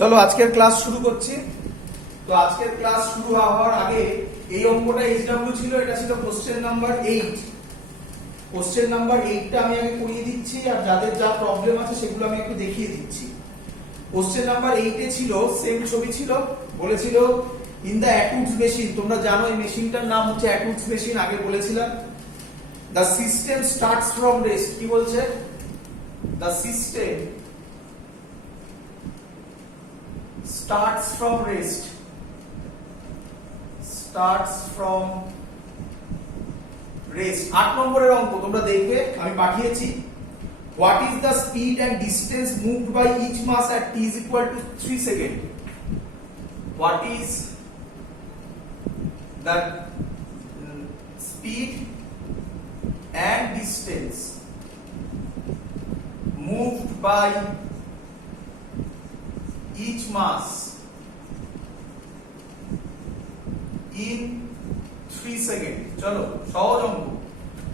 চলো আজকের ক্লাস শুরু করছি। তো আজকের ক্লাস শুরু হওয়ার আগে এই অঙ্কটা এইচডব্লিউ ছিল, এটা ছিল কোশ্চেন নাম্বার 8। কোশ্চেন নাম্বার 8টা আমি আগে করিয়ে দিচ্ছি, আর যাদের যা প্রবলেম আছে সেগুলো আমি একটু দেখিয়ে দিচ্ছি। কোশ্চেন নাম্বার 8 এ ছিল সেম ছবি ছিল, বলেছিল ইন দা অ্যাটুডস মেশিন। তোমরা জানো এই মেশিনটার নাম হচ্ছে অ্যাটুডস মেশিন, আগে বলেছিলাম। The system starts from rest. কি বলছে? The system starts from rest. Starts from rest. 8 নম্বরের অঙ্ক তোমরা দেখবে, আমি পাঠিয়েছি। What is the speed and distance moved by each mass at t is equal to 3 seconds? What is the speed and distance moved by each mass in 3 second. চলো সহজ অঙ্ক,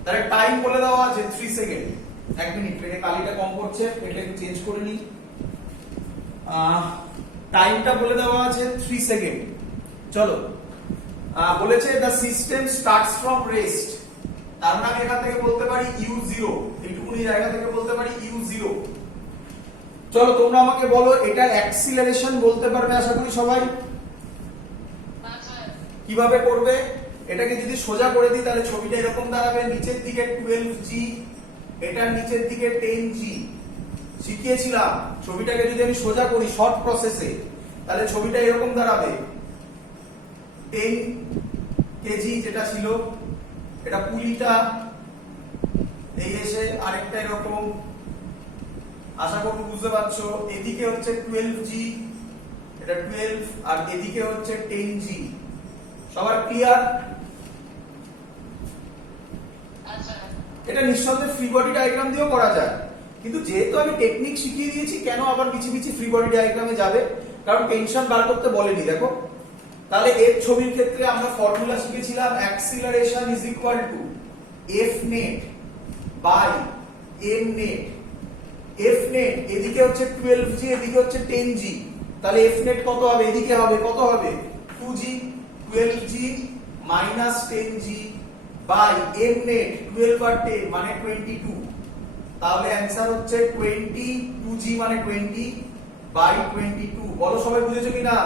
তাহলে টাইম বলে দেওয়া আছে 3 সেকেন্ড। 1 মিনিট, পেটে কালিটা কম করছে, পেটে একটু চেঞ্জ করে নি। টাইমটা বলে দেওয়া আছে 3 সেকেন্ড। চলো বলেছে the system starts from rest, তার মানে আমি এখান থেকে বলতে পারি u0, এইটুকুনি জায়গা থেকে বলতে পারি u0। চলো তোমরা আমাকে বলো এটার অ্যাক্সিলারেশন বলতে পারবে আশা করি সবাই। কিভাবে করবে? এটাকে যদি সোজা করে দিই তাহলে ছবিটা এরকম দাঁড়াবে, নিচের দিকে 12g, এটার নিচের দিকে 10g। শিখিয়েছিলাম ছবিটাকে যদি আমি সোজা করি শর্ট প্রসেসে, তাহলে ছবিটা এরকম দাঁড়াবে। 10 কেজি যেটা ছিল, এটা পুলিটা এই এসে আরেকটা এরকম, আশা করি বুঝতে পারছো। এদিকে হচ্ছে 12g, এটা 12, আর এদিকে হচ্ছে 10g। সবার ক্লিয়ার? এটা নিঃসন্দেহে ফ্রি বডি ডায়াগ্রাম দিয়েও করা যায়, কিন্তু যেহেতু আমি টেকনিক শিখিয়ে দিয়েছি, কেন আবার বিচি বিচি ফ্রি বডি ডায়াগ্রামে যাবে? কারণ টেনশন বার করতে বলেনি। দেখো তাহলে এর ছবির ক্ষেত্রে আমরা ফর্মুলা শিখেছিলাম acceleration is equal to F net by M net. F net এদিকে হচ্ছে 12g, এদিকে হচ্ছে 10g, তাহলে এফ নেট কত হবে? এদিকে হবে কত হবে? 2g। 12g minus 10g by M net 12 আর 10 মানে 22। তাহলে অ্যানসার হচ্ছে 20, 2g মানে 20 বাই 22। বলো সবাই বুঝেছো কিনা?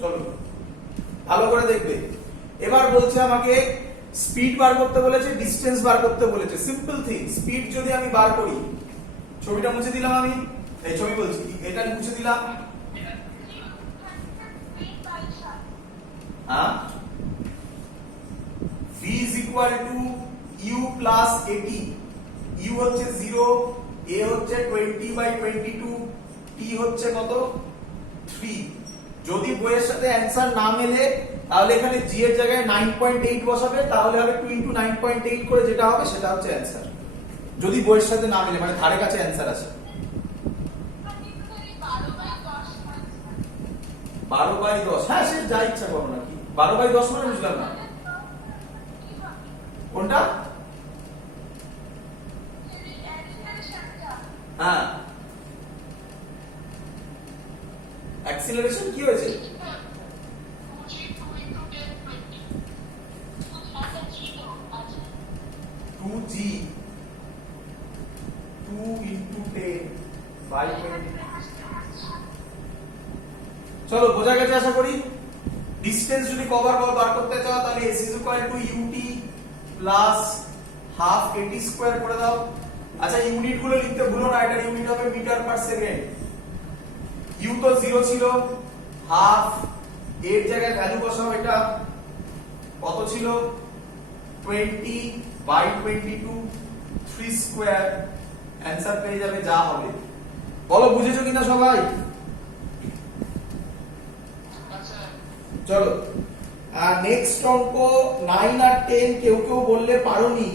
চলো ভালো করে দেখবে। এবার বলছে আমাকে স্পিড বার করতে বলেছে, ডিসটেন্স বার করতে বলেছে। সিম্পল থিং, স্পিড যদি আমি বার করি, ছবিটা মুছে দিলাম আমি, এই ছবি বলছি, এটা মুছে দিলাম। হ্যাঁ, v is equal to u plus 80। u হচ্ছে 0, a হচ্ছে 20 by 22, t হচ্ছে কত? 3। যদি বইয়ের সাথে অ্যানসার না মেলে তাহলে এখানে g এর জায়গায় 9.8 বসাবে, তাহলে হবে 2 into 9.8 করে যেটা হবে সেটা হচ্ছে অ্যানসার। যদি বইয়ের সাথে না মেলে, মানে ধারে কাছে অ্যানসার আছে। 12/10, হ্যাঁ সে যা ইচ্ছা করো নাকি। 12/10 মানে বুঝলাম না কোনটা? হ্যাঁ, অ্যাক্সিলারেশন কি হয়েছে? 2g 2 into 10 by 20। চলো বোঝা গেছে আশা করি। ডিসটেন্স যদি কভার বার করতে চাও তাহলে s is equal to ut plus half 80 square করে দাও। আচ্ছা ইউনিট গুলো লিখতে ভুলো না, এটা ইউনিট হবে মিটার পার সেকেন্ড। u তো 0 ছিল, হাফ এর জায়গায় ভ্যালু বসাও, এটা কত ছিল? 20 by 22, 3 স্কয়ার। অ্যানসার পেয়ে যাবে যা হবে। বলো বুঝেছো কিনা সবাই? চলো আর নেক্সট অঙ্ক 9 আর 10। কেউ কেউ বললে পারোনি,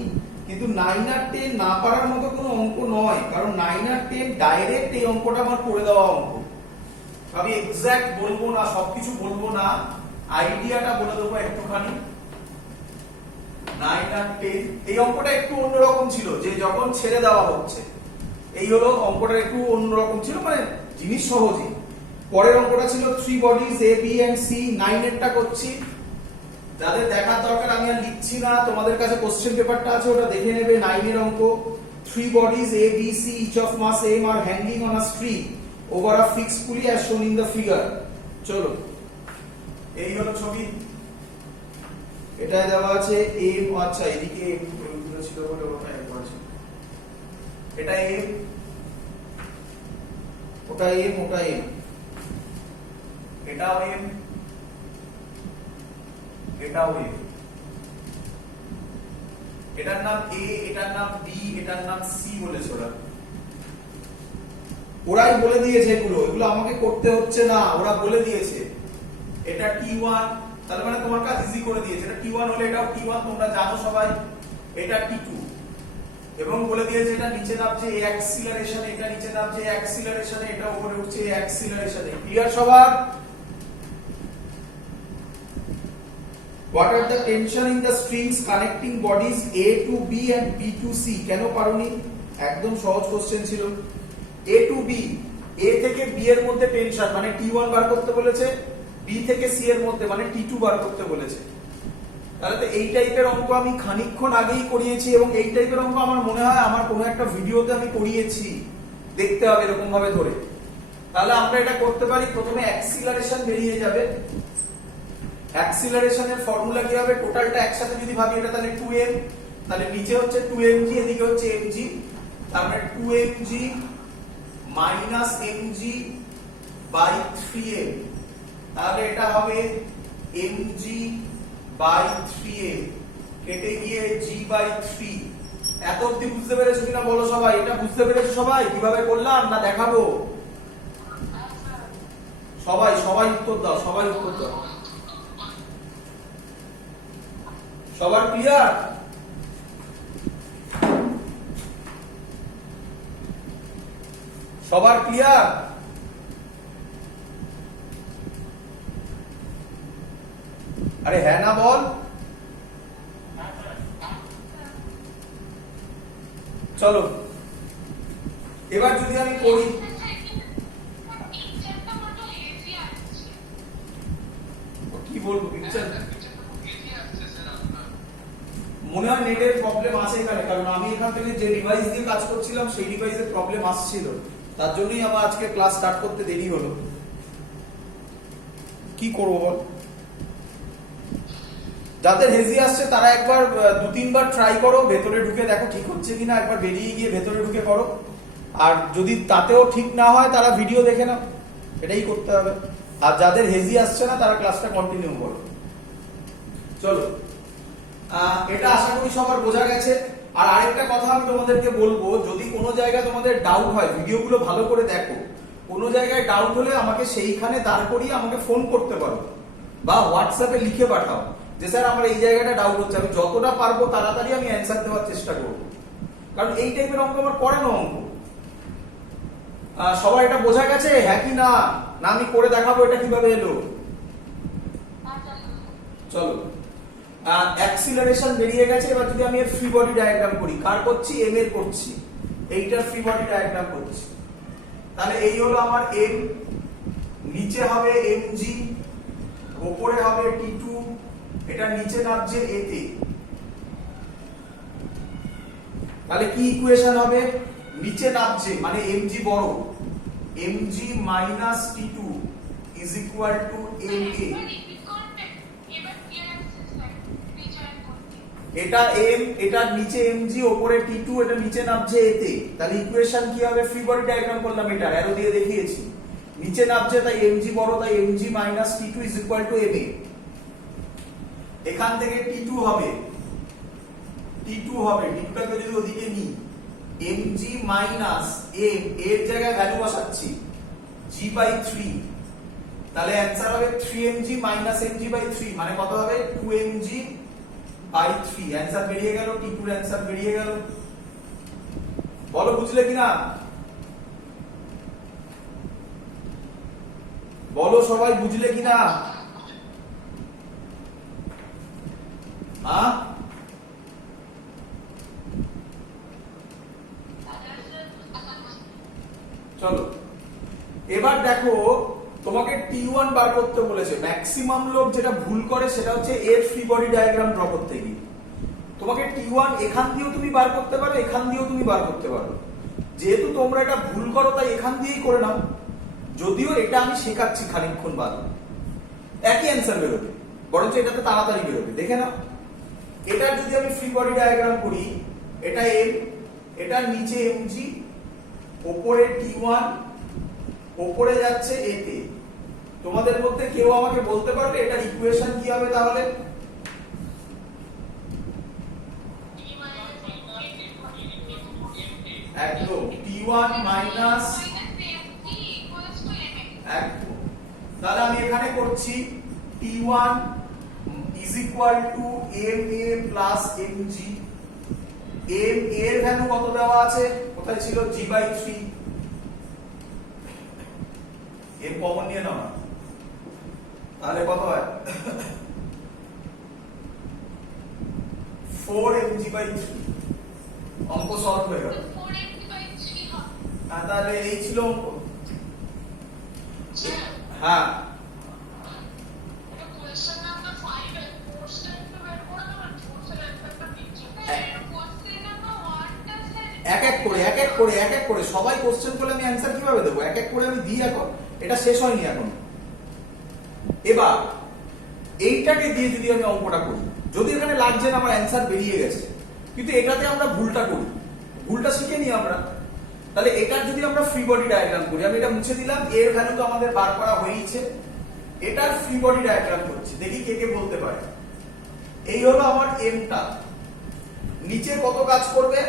কিন্তু 9 আর 10 না পারার মতো কোনো অঙ্ক নয়, কারণ 9 আর 10 ডাইরেক্ট এই অঙ্কটা আমার করে দেওয়া অঙ্ক। আমি এক্সাক্ট বলবো না, সবকিছু বলবো না, আইডিয়াটা বলে দেবো একটুখানি। 9 আর 10 এই অঙ্কটা একটু অন্যরকম ছিল, যে যখন ছেড়ে দেওয়া হচ্ছে এই হলো অঙ্কটা, একটু অন্যরকম ছিল, মানে জিনিস সহজই। পরের অঙ্কটা ছিল 3 bodies A, B and C, 9 এরটা করছি। যাদের দেখার দরকার আমি আর লিখছি না, তোমাদের কাছে কোশ্চেন পেপারটা আছে, ওটা দেখে নেবে। 9 এর অঙ্ক। 3 bodies A, B, C, each of mass m are hanging on a string over a fixed pulley as shown in the figure. চলো, এই হলো ছবি। এটা দেওয়া আছে m, আচ্ছা এদিকে m ছিল বলে ওটা একবার আছে। এটা m, ওটা m, ওটা m, এটাও m, এটাও m। এটার নাম a, এটার নাম b, এটার নাম c বলেছে ওরা। ওরাই বলে দিয়েছে এগুলো, এগুলো আমাকে করতে হচ্ছে না, ওরা বলে দিয়েছে। এটা t1, তার মানে তোমার কাজ ইজি করে দিয়েছে। এটা t1 হলে এটাও t1 তোমরা জানো সবাই। এটা t2 এবং বলে দিয়েছে এটা নিচে নামছে a অ্যাক্সিলারেশনে, এটা নিচে নামছে a অ্যাক্সিলারেশনে, এটা উপরে উঠছে a অ্যাক্সিলারেশনে। ক্লিয়ার সবার? What are the tension in the strings connecting bodies A to B and B to C? কেন পারোনি? একদম সহজ কোশ্চেন ছিল। A to B, A থেকে B এর মধ্যে টেনশন মানে T1 বার করতে বলেছে, B থেকে C এর মধ্যে মানে T2 বার করতে বলেছে। তাহলে তো এই টাইপের অঙ্ক আমি খানিকক্ষণ আগেই করিয়েছি, এবং এই টাইপের অঙ্ক আমার মনে হয় আমার কোনো একটা ভিডিওতে আমি করিয়েছি, দেখতে হবে এরকম ভাবে ধরে। তাহলে আমরা এটা করতে পারি। প্রথমে অ্যাক্সিলারেশন বেরিয়ে যাবে। অ্যাক্সিলারেশনের ফর্মুলা কি হবে? টোটালটা একসাথে যদি ভাবি, এটা তাহলে 2m, তাহলে নিচে হচ্ছে 2mg, এদিকে হচ্ছে mg, তারপরে 2mg minus mg by 3m, তাহলে এটা হবে mg বাই 3m, কেটে গিয়ে g বাই 3। এত অবধি বুঝতে পেরেছো কিনা বলো সবাই? এটা বুঝতে পেরেছো সবাই কিভাবে করলাম না দেখাবো? সবাই সবাই উত্তর দাও, সবাই উত্তর দাও। সবার ক্লিয়ার? সবার ক্লিয়ার? আরে হ্যাঁ না বল। চলো এবার যদি আমি করি, কি বলবো পিকচার মনে হয় নেটের প্রবলেম আছে এখানে, কারণ আমি এখান থেকে যে ডিভাইস দিয়ে কাজ করছিলাম সেই ডিভাইসের প্রবলেম আসছিল, তার জন্যই আমার আজকে ক্লাস স্টার্ট করতে দেরি হলো। কি করবো বল? যাদের হেজি আসছে তারা একবার 2-3 বার ট্রাই করো, ভেতরে ঢুকে দেখো ঠিক হচ্ছে কিনা, একবার বেরিয়ে গিয়ে ভেতরে ঢুকে করো। আর যদি তাতেও ঠিক না হয় তারা ভিডিও দেখে নাও, এটাই করতে হবে। আর যাদের হেজি আসছে না তারা ক্লাসটা কন্টিনিউ করো। চলো, এটা আশা করি সবার বোঝা গেছে। আর আরেকটা কথা আমি তোমাদেরকে বলবো, যদি কোনো জায়গায় তোমাদের ডাউট হয়, ভিডিওগুলো ভালো করে দেখো, কোনো জায়গায় ডাউট হলে আমাকে সেইখানে দাঁড় করিয়ে আমাকে ফোন করতে পারো বা হোয়াটসঅ্যাপে লিখে পাঠাও যে স্যার আমার এই জায়গাটা ডাউট হচ্ছে। আমি যতটা পারবো তাড়াতাড়ি আমি অ্যান্সার দেওয়ার চেষ্টা করবো, কারণ এই টাইপের অঙ্ক আমার করানো অঙ্ক। সবার এটা বোঝা গেছে হ্যাঁ কি না? না আমি করে দেখাবো এটা কিভাবে এলো। চলো, অ্যাক্সিলারেশন বেরিয়ে গেছে। এবার যদি আমি এর ফ্রি বডি ডায়াগ্রাম করি, কার করছি? এম এর করছি। এইটার ফ্রি বডি ডায়াগ্রাম করছি। তাহলে এই হলো আমার এম, নিচে হবে mg, উপরে হবে t2, এটা নিচে নামছে a তে। তাহলে কি ইকুয়েশন হবে? নিচে নামছে মানে mg বড়, mg minus t2 is equal two ma। এটা m, এটার নিচে mg, উপরে t2, এটা নিচে নামছে a তে। তাহলে ইকুয়েশন কি হবে? ফ্রি বডি ডায়াগ্রাম করলাম, এটা অ্যারো দিয়ে দেখিয়েছি। নিচে নামছে তাই mg বড়, তাই mg minus t2 is equal two ma। এখান থেকে t2 হবে, t2 টাকে যদি ওদিকে নিই, mg মাইনাস m, এর জায়গায় ভ্যালু বসাচ্ছি g বাই 3, তাহলে অ্যানসার হবে 3mg মাইনাস mg বাই 3, মানে কত হবে? 2mg by 3। অ্যানসার বেরিয়ে গেল, t2 এর অ্যানসার বেরিয়ে গেল। বলো বুঝলে কিনা? বলো সবাই বুঝলে কিনা? হ্যাঁ, চলো এবার দেখো তোমাকে T1 বার করতে বলেছে। ম্যাক্সিমাম লোক যেটা ভুল করে সেটা হচ্ছে এর ফ্রি বডি ডায়াগ্রাম ড্র করতে গিয়ে। তোমাকে T1 এখান দিয়েও তুমি বার করতে পারো, এখান দিয়েও তুমি বার করতে পারো। যেহেতু তোমরা এটা ভুল করো তাই এখান দিয়েই করে নাও, যদিও এটা আমি শেখাচ্ছি খানিকক্ষণ বাদ। একই অ্যান্সার বেরোবে, বরঞ্চ এটাতে তাড়াতাড়ি বেরোবে। দেখে নাও, এটার যদি আমি ফ্রি বডি ডায়াগ্রাম করি, এটা এম, এটার নিচে mg, ওপরে T1, ওপরে যাচ্ছে এতে। তোমাদের মধ্যে কেউ আমাকে বলতে পারবে এটার ইকুয়েশন কি হবে তাহলে? একদম T1 মাইনাস একদম। তাহলে আমি এখানে করছি T1 is equal to ma plus mg। m এর ভ্যালু কত দেওয়া আছে? কোথায় ছিল? g/3। m কমন নিয়ে নাও না, তাহলে কত হয়? 4mg/3। অঙ্ক সলভ হয়ে গেল। তাহলে এই ছিল অঙ্ক। হ্যাঁ, এক এক করে সবাই কোশ্চেন করলে আমি অ্যান্সার কিভাবে দেবো? এক এক করে আমি দিই এখন, এটা শেষ হয়নি এখন। এবার এইটাকে দিয়ে যদি আমি অঙ্কটা করি, যদি এখানে লাগছে না আমার অ্যান্সার বেরিয়ে গেছে, কিন্তু এটাতে আমরা ভুলটা করি, ভুলটা শিখে নিই আমরা। তাহলে এটার যদি আমরা ফ্রি বডি ডায়াগ্রাম করি, আমি এটা মুছে দিলাম, এর ভ্যালু তো আমাদের বার করা হয়েছে, এটার ফ্রি বডি ডায়াগ্রাম করছি, দেখি কে কে বলতে পারে। এই হলো আমার এমটা, নিচে কত কাজ করবে?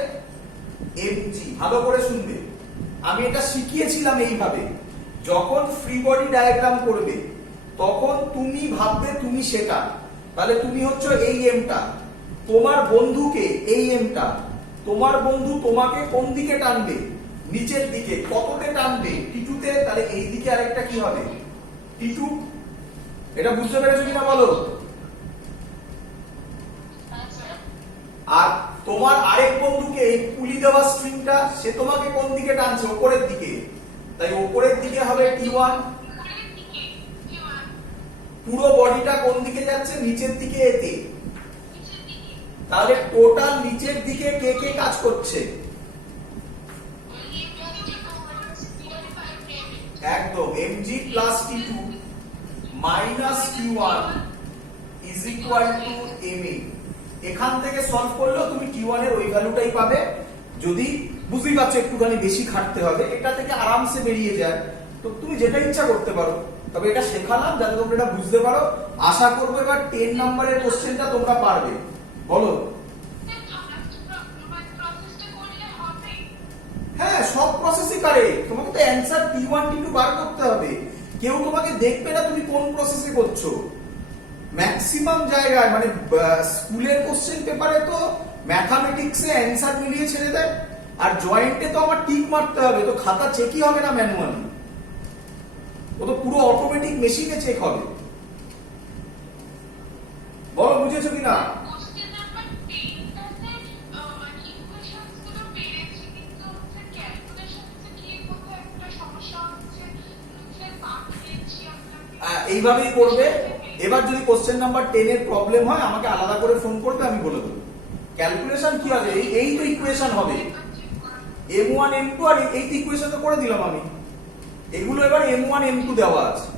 mg। ভালো করে শুনবে, আমি এটা শিখিয়েছিলাম এইভাবে, যখন ফ্রি বডি ডায়াগ্রাম করবে তখন তুমি ভাববে তুমি সেটা, তাহলে তুমি হচ্ছে এই এমটা, তোমার বন্ধুকে এই এমটা, তোমার বন্ধু তোমাকে কোন দিকে টানবে? নিচের দিকে। কততে টানবে? T2 তে। তাহলে এই দিকে আরেকটা কি হবে? T2। এটা বুঝতে পেরেছো কিনা বলো? আর তোমার আরেক বন্ধুকে এই পুলি দেওয়া স্ট্রিংটা, সে তোমাকে কোন দিকে টানছে? উপরের দিকে। তাই উপরের দিকে হবে T1। পুরো বডিটা কোন দিকে যাচ্ছে? নিচের দিকে এতে। তাহলে টোটাল নিচের দিকে কে কে কাজ করছে? একদম mg plus T2 minus T1 is equal to ma। এখান থেকে সলভ করলেও তুমি T1 এর ওই ভ্যালুটাই পাবে। যদি বুঝতেই পারছো একটুখানি বেশি খাটতে হবে, এটা থেকে আরামসে বেরিয়ে যায়। তো তুমি যেটা ইচ্ছা করতে পারো, তবে এটা শেখালাম যাতে তোমরা এটা বুঝতে পারো। আশা করবো এবার 10 নম্বরের কোশ্চেনটা তোমরা পারবে। বলো। হ্যাঁ, সব প্রসেসই পারে, তোমাকে তো অ্যানসার T1 T2 বার করতে হবে। কেউ তোমাকে দেখবে না তুমি কোন প্রসেসে করছো। ম্যাক্সিমাম জায়গায় মানে স্কুলের কোশ্চেন পেপারে তো ম্যাথামেটিক্সে অ্যানসার মিলিয়ে ছেড়ে দেয়, আর জয়েন্টে তো আমার টিক মারতে হবে, তো খাতা চেকই হবে না ম্যানুয়ালি, ও তো পুরো অটোমেটিক মেশিনে চেক হবে। বলো বুঝেছো কিনা? এইভাবেই করবে। এবার যদি কোশ্চেন নাম্বার 10 এর প্রবলেম হয় আমাকে আলাদা করে ফোন করবে, আমি বলে দেবো। ক্যালকুলেশন কি হবে? এই তো ইকুয়েশন হবে, m1 m2, আর এই তো ইকুয়েশন তো করে দিলাম আমি। এগুলো এবার m1 m2 দেওয়া আছে,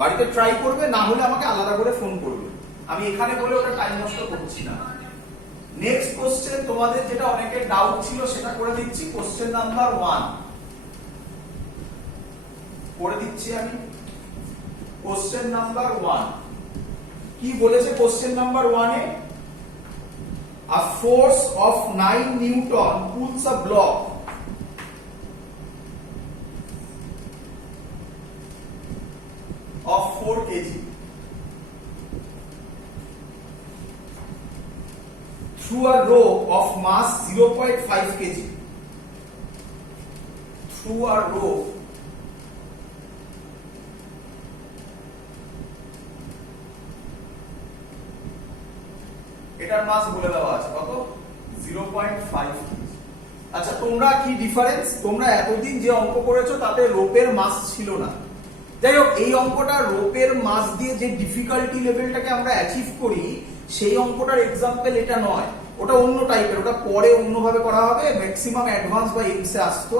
বাড়িতে ট্রাই করবে, না হলে আমাকে আলাদা করে ফোন করবে। আমি এখানে বলে ওটা টাইম নষ্ট করছি না। নেক্সট কোশ্চেন, তোমাদের যেটা অনেকের ডাউট ছিল সেটা করে দিচ্ছি। কোশ্চেন নাম্বার 1 করে দিচ্ছি আমি। কোশ্চেন নাম্বার 1 কি বলেছে? Question number 1 A a force of 9 Newton pulls a block of 4 kg through a rope of mass 0.5 kg. Through a rope এটার মাস বলে দেওয়া আছে কত? 0.5 কেজি। আচ্ছা তোমরা কি ডিফারেন্স, তোমরা এতদিন যে অঙ্ক করেছো তাতে রোপের মাস ছিল না। যাই হোক, এই অঙ্কটা রোপের মাস দিয়ে যে ডিফিকাল্টি লেভেলটাকে আমরা অ্যাচিভ করি সেই অঙ্কটার এক্সাম্পল এটা নয়, ওটা অন্য টাইপের, ওটা পরে অন্যভাবে করা হবে, ম্যাক্সিমাম অ্যাডভান্স বা এমসে আসতো,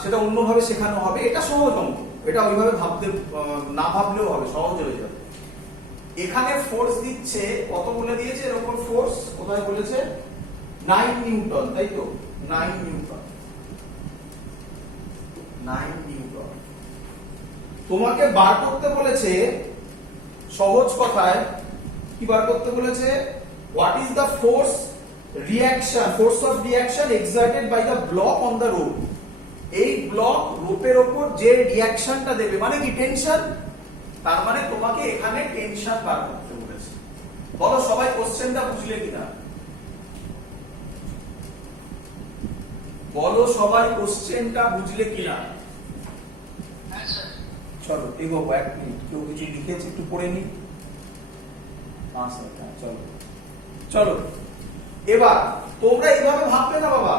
সেটা অন্যভাবে শেখানো হবে। এটা সহজ অঙ্ক, এটা ওইভাবে ভাবতে না ভাবলেও হবে, সহজ হয়ে যাবে। এখানে ফোর্স দিচ্ছে কত বলে দিয়েছে, এর উপর ফোর্স কোথায় বলেছে 9 নিউটন, তাই তো 9 নিউটন, 9 নিউটন। তোমাকে বার করতে বলেছে সহজ কথায়, কি বার করতে বলেছে, what is the force reaction, force of reaction exerted by the block on the rope. এই ব্লক রোপের উপর যে রিঅ্যাকশনটা দেবে মানে কি টেনশন, তার মানে তোমাকে এখানে টেনশন বার করতে বলেছে। বলো সবাই কোশ্চেনটা বুঝলে কিনা, বলো সবাই কোশ্চেনটা বুঝলে কিনা। চলো এগোবো, 1 মিনিট, কেউ কিছু লিখেছে একটু পড়ে নি। চলো চলো এবার তোমরা এইভাবে ভাববে না বাবা,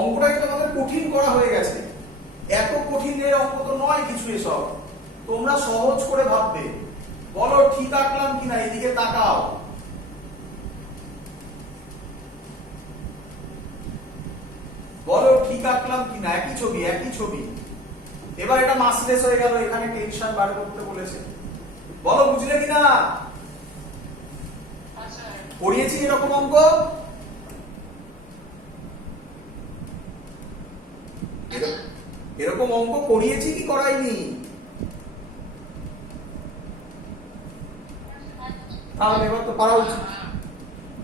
অঙ্কটা কিন্তু আমাদের কঠিন করা হয়ে গেছে, এত কঠিন এর অঙ্ক তো নয় কিছু, এসব তোমরা সহজ করে ভাববে। বলো ঠিক আঁকলাম কিনা, এদিকে তাকাও, বলো ঠিক আঁকলাম কিনা, একই ছবি একই ছবি। এবার এটা মাসলেস হয়ে গেল, এখানে টেনশন বার করতে বলেছে, বলো বুঝলে কিনা। পড়িয়েছি এরকম অঙ্ক, এরকম অঙ্ক করিয়েছি কি করাইনি, তাহলে এবার তো পারা উচিত।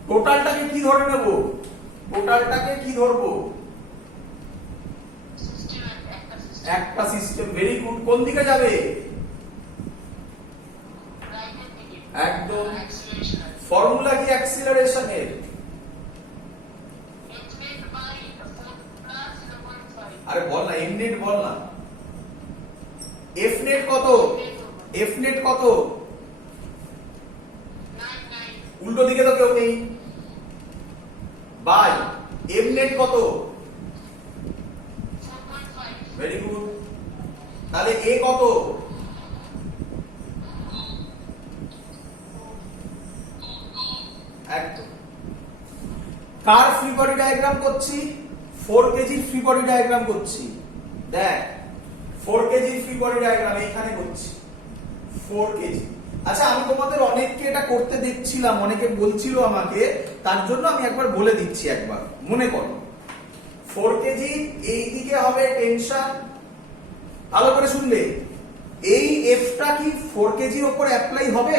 টোটালটাকে কি ধরে নেব, টোটালটাকে কি ধরবো, একটা সিস্টেম, ভেরি গুড। কোন দিকে যাবে, একদম, ফর্মুলা কি অ্যাক্সিলারেশনের, আরে বল না, এম নেট বল না, এফ নেট কত, এফ নেট কত, উল্টো দিকে তো কেউ নেই, বাই এম নেট কত, ভেরি গুড। তাহলে এ কত, একদম। কার ফ্রি বডি ডায়াগ্রাম করছি, 4 কেজি ফ্রি বডি ডায়াগ্রাম করছি, দেখ 4 কেজি ফ্রি বডি ডায়াগ্রাম এখানে করছি, 4 কেজি। আচ্ছা আমি তোমাদের অনেককে এটা করতে দেখছিলাম, অনেকে বলছিল আমাকে, তার জন্য আমি একবার বলে দিচ্ছি, একবার মনে করো 4 কেজি, এই দিকে হবে টেনশন, ভালো করে শুনলে, এই এফটা কি 4 কেজির উপর অ্যাপ্লাই হবে,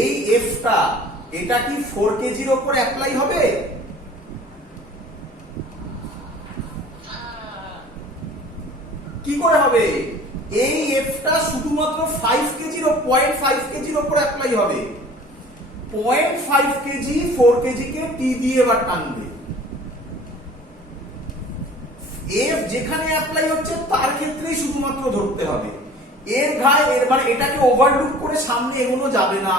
এই এফটা এটা কি 4 কেজির উপর অ্যাপ্লাই হবে, কি করে হবে, এই এফটা শুধুমাত্র 5 কেজির, 0.5 কেজির উপর অ্যাপ্লাই হবে, 0.5 কেজি 4 কেজিকে টি দিয়ে এবার টানবে, এফ যেখানে অ্যাপ্লাই হচ্ছে তার ক্ষেত্রেই শুধুমাত্র ধরতে হবে, এর ঘায়ে এর মানে এটাকে ওভারলুক করে সামনে এগোনো যাবে না,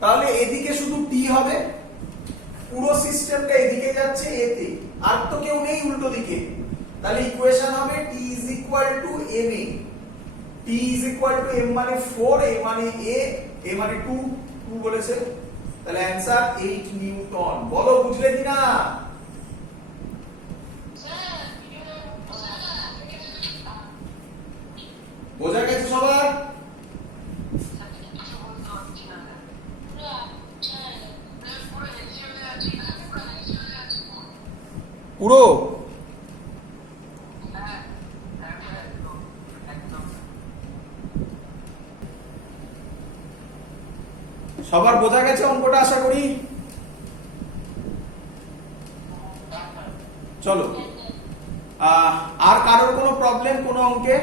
তাহলে এদিকে শুধু টি হবে, পুরো সিস্টেমটা এদিকে যাচ্ছে এতে, আর তো কেউ নেই উল্টো দিকে, তাহলে ইকুয়েশন হবে T is equal to M A, T is equal to M মানে 4, এ মানে এ মানে 2 বলেছে, তাহলে অ্যানসার 8 নিউটন। বলো বুঝলে কিনা, বোঝা গেছে সবার, পুরো সবার বোঝা গেছে অঙ্কটা আশা করি। চলো আর কারোর কোনো প্রবলেম কোনো অঙ্কে,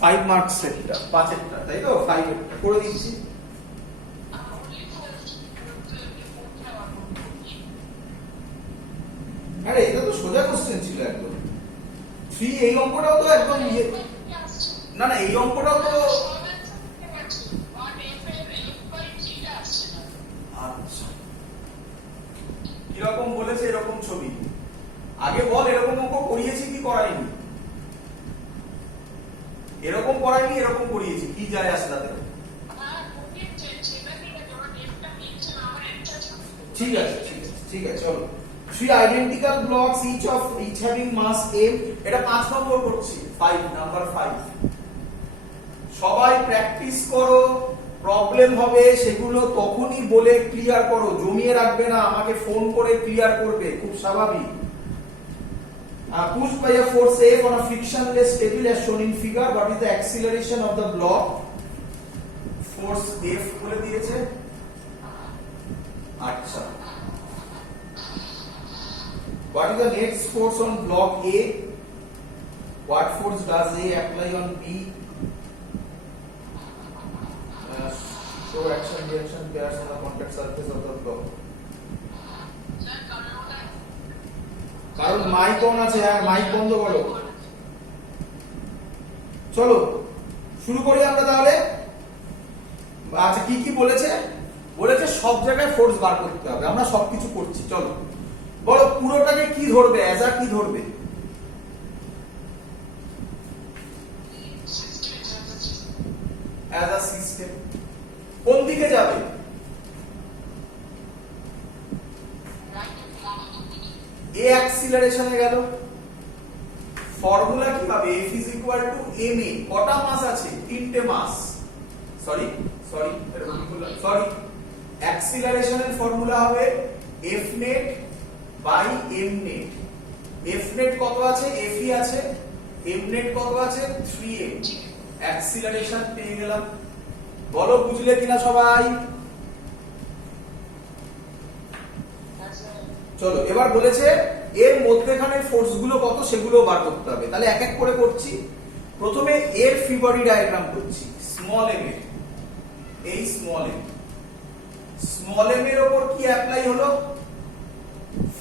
5 মার্কস এরটা, 5 এরটা, তাই তো 5 এরটা করে দিচ্ছি। আরে এটা তো সোজা কোশ্চেন ছিল একদম, 3 এই অঙ্কটাও তো একদম না না এই অঙ্কটাও তো আচ্ছা কিরকম বলেছে এরকম ছবি আগে বল এরকম অঙ্ক করিয়েছি কি করাইনি এরকম করাইনি এরকম করিয়েছি কি যায় আসে তাতে ঠিক আছে ঠিক আছে চলো three identical blocks each having mass m এটা 5 নম্বর করছি 5 নাম্বার 5 সবাই প্র্যাকটিস করো প্রবলেম হবে সেগুলো তখনই বলে ক্লিয়ার করো জমিয়ে রাখবে না আমাকে ফোন করে ক্লিয়ার করবে খুব স্বাভাবিক pushed by a force F on a frictionless table as shown in figure what is the acceleration of the block force F বলে দিয়েছে আচ্ছা what is the next force on block A what force does A apply on B show action reaction pairs on the contact surface of the block কারণ mic on আছে আর mic বন্ধ করো চলো শুরু করি আমরা তাহলে আচ্ছা কি কি বলেছে বলেছে সব জায়গায় ফোর্স বার করতে হবে আমরা সবকিছু করছি চলো বলো পুরোটাকে কি ধরবে অ্যাজ আ কি ধরবে অ্যাজ আ সিস্টেম কোন দিকে যাবে এ অ্যাক্সিলারেশনে গেল ফর্মুলা কি হবে F is equal to ma কটা মাস আছে তিনটে মাস সরি অ্যাক্সিলারেশনের ফর্মুলা হবে F net by m net F net কত আছে F ই আছে m net কত আছে 3m অ্যাক্সিলারেশন পেয়ে গেলাম বলো বুঝলে কিনা সবাই চলো এবার বলেছে এর মধ্যেখানের ফোর্স গুলো কত সেগুলো বার করতে হবে তাহলে এক এক করে করছি প্রথমে এর ফ্রি বডি ডায়াগ্রাম করছি স্মল m এর এই স্মল m এর উপর কি অ্যাপ্লাই হলো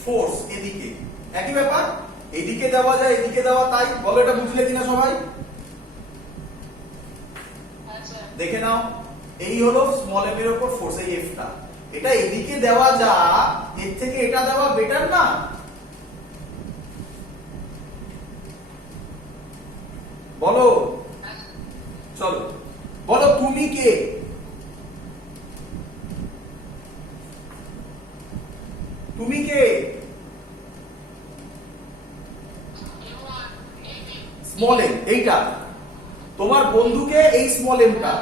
ফোর্স এদিকে একই ব্যাপার এদিকে দেওয়া যায় এদিকে দেওয়া তাই বলো এটা বুঝলে কিনা সবাই দেখে নাও এই হলো স্মল m এর উপর ফোর্স এই F টা এটা এদিকে দেওয়া যা এর থেকে এটা দেওয়া বেটার না বলো চলো বলো তুমি কে স্মল m এইটা তোমার বন্ধুকে এই স্মল m টা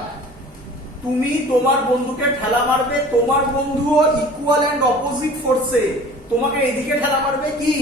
তুমি তোমার বন্ধুকে ঠেলা মারবে তোমার বন্ধুও ইকুয়াল এন্ড অপোজিট ফোর্সে তোমাকে এদিকে ঠেলা মারবে কি